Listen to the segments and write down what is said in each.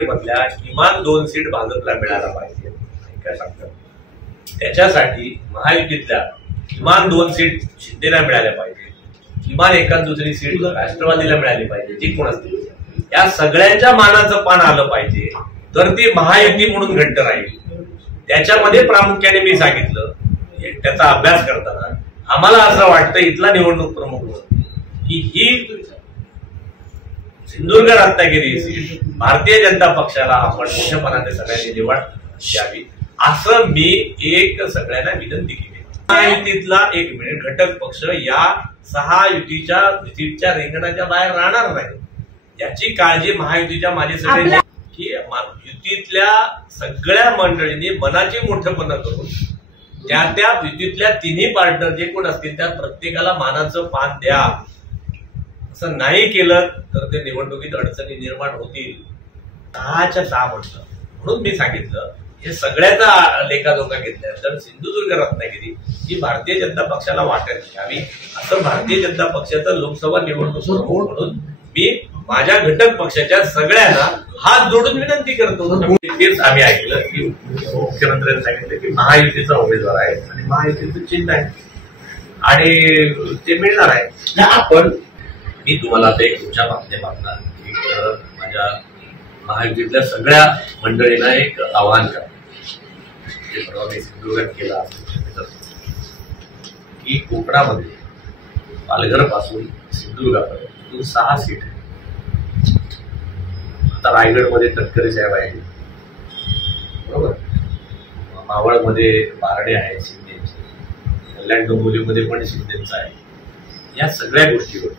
मधल्या किमान 2 सीट भाजपला मिळायला पाहिजे काय सांगतात. त्याच्यासाठी महायुतीतल्या किमान 2 सीट शिंदेला मिळाल्या पाहिजे, किमान एखाद दुसरी सीट राष्ट्रवादीला मिळाली पाहिजे, जी कोण असतील या सगळ्यांच्या मानाचं पान आलं पाहिजे तर ती महायुती म्हणून घट्ट राहील. त्याच्यामध्ये प्रामुख्याने मी सांगितलं त्याचा अभ्यास करताना आम्हाला असं वाटतं इथला निवडणूक प्रमुख की ही सिंधुदुर्ग रत्नागिरी सीट भारतीय जनता पक्षाला आपण मोठ्यापणाने सगळ्यांनी निवड द्यावी असं मी एक सगळ्यांना विनंती केली. महायुतीतला एक मिनिट घटक पक्ष या 6 युतीच्या रिंगणाच्या बाहेर राहणार नाही याची काळजी महायुतीच्या माझे सगळे की युतीतल्या सगळ्या मंडळींनी मनाची मोठेपणा करून त्या युतीतल्या तिन्ही पार्टनर जे कोण असतील त्या प्रत्येकाला मानाचं पान द्या. असं नाही केलं तर ते निवडणुकीत अडचणी निर्माण होतील. 6च्या 6 म्हटलं म्हणून मी सांगितलं हे सगळ्याचा लेखाजोखा घेतल्यानंतर सिंधुदुर्ग रत्नागिरी ही भारतीय जनता पक्षाला वाटत घ्यावी असं भारतीय जनता पक्षाचं लोकसभा निवडणूक म्हणून मी माझ्या घटक पक्षाच्या सगळ्यांना हात जोडून विनंती करतो. तेच आम्ही ऐकलं की मुख्यमंत्र्यांनी सांगितलं की महायुतीचा उमेदवार आहे आणि महायुतीचं चिन्ह आहे आणि ते मिळणार आहे. पण मी तुम्हाला आता एक तुमच्या माध्यमातून माझ्या महायुतीतल्या सगळ्या मंडळींना एक आवाहन करतो जे परवा मी सिंधुदुर्गात केला की कोकणामध्ये पालघर पासून सिंधुदुर्गापर्यंत 6 सीट आहे. आता रायगडमध्ये तटकरे साहेब आहे बरोबर, मावळमध्ये बारडे आहे शिंदेचे, कल्याण डोंबिवलीमध्ये पण शिंदेचा आहे. या सगळ्या गोष्टीवर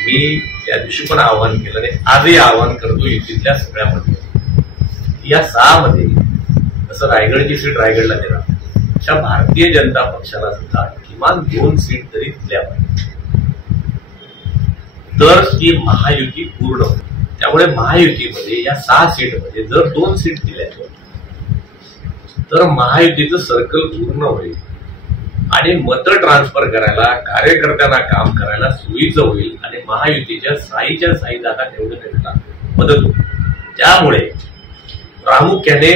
मी त्या दिवशी पण आवाहन केलं आणि आजही आवाहन करतो युतीतल्या सगळ्या मध्ये या 6 मध्ये जसं रायगडची सीट रायगडला देणार अशा भारतीय जनता पक्षाला सुद्धा किमान 2 सीट तरी दिल्या पाहिजे तर ती महायुती पूर्ण होईल. त्यामुळे महायुतीमध्ये या 6 सीटमध्ये जर 2 सीट दिल्या तर महायुतीचं सर्कल पूर्ण होईल आणि मतं ट्रान्सफर करायला कार्यकर्त्यांना काम करायला सोयीचं होईल आणि महायुतीच्या 6च्या 6 जागा निवडण्याला मदत होईल. त्यामुळे प्रामुख्याने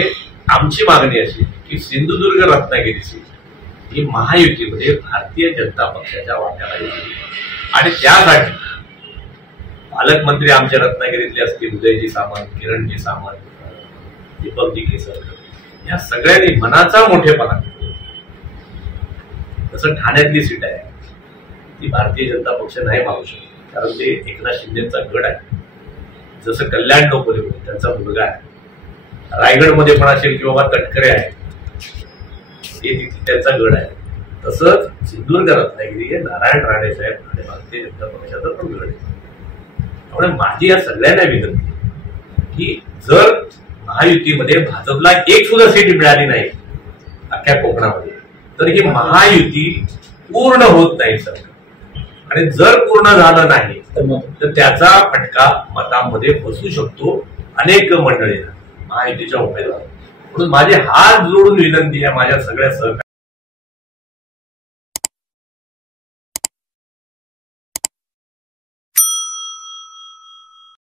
आमची मागणी अशी की सिंधुदुर्ग रत्नागिरी सीट ही महायुतीमध्ये भारतीय जनता पक्षाच्या वाट्याला येईल आणि त्यासाठी पालकमंत्री आमच्या रत्नागिरीतले असतील उदयजी सामंत, किरणजी सामंत, दीपकजी केसरकर या सगळ्यांनी मनाचा मोठेपणा. तसं ठाण्यातली सीट आहे ती भारतीय जनता पक्ष नाही मागू शकत कारण ते एकनाथ शिंदेचा गड आहे. जसं कल्याण डोंबिवलीमध्ये त्यांचा मुलगा आहे, रायगडमध्ये पण असेल की बाबा तटकरे आहे ते त्यांचा गड आहे, तसंच सिंधुदुर्ग रत्नागिरी हे नारायण राणे साहेब आणि भारतीय जनता पक्षाचा पण गड आहे. त्यामुळे माझी या सगळ्यांना विनंती की जर महायुतीमध्ये भाजपला एक सुद्धा सीट मिळाली नाही अख्ख्या कोकणामध्ये तर ही महायुती पूर्ण होत नाही सर. आणि जर पूर्ण झालं नाही तर त्याचा फटका मतांमध्ये बसू शकतो अनेक मंडळींना महायुतीच्या उमेदवार. म्हणून माझे हात जोडून विनंती आहे माझ्या सगळ्या सहकार्य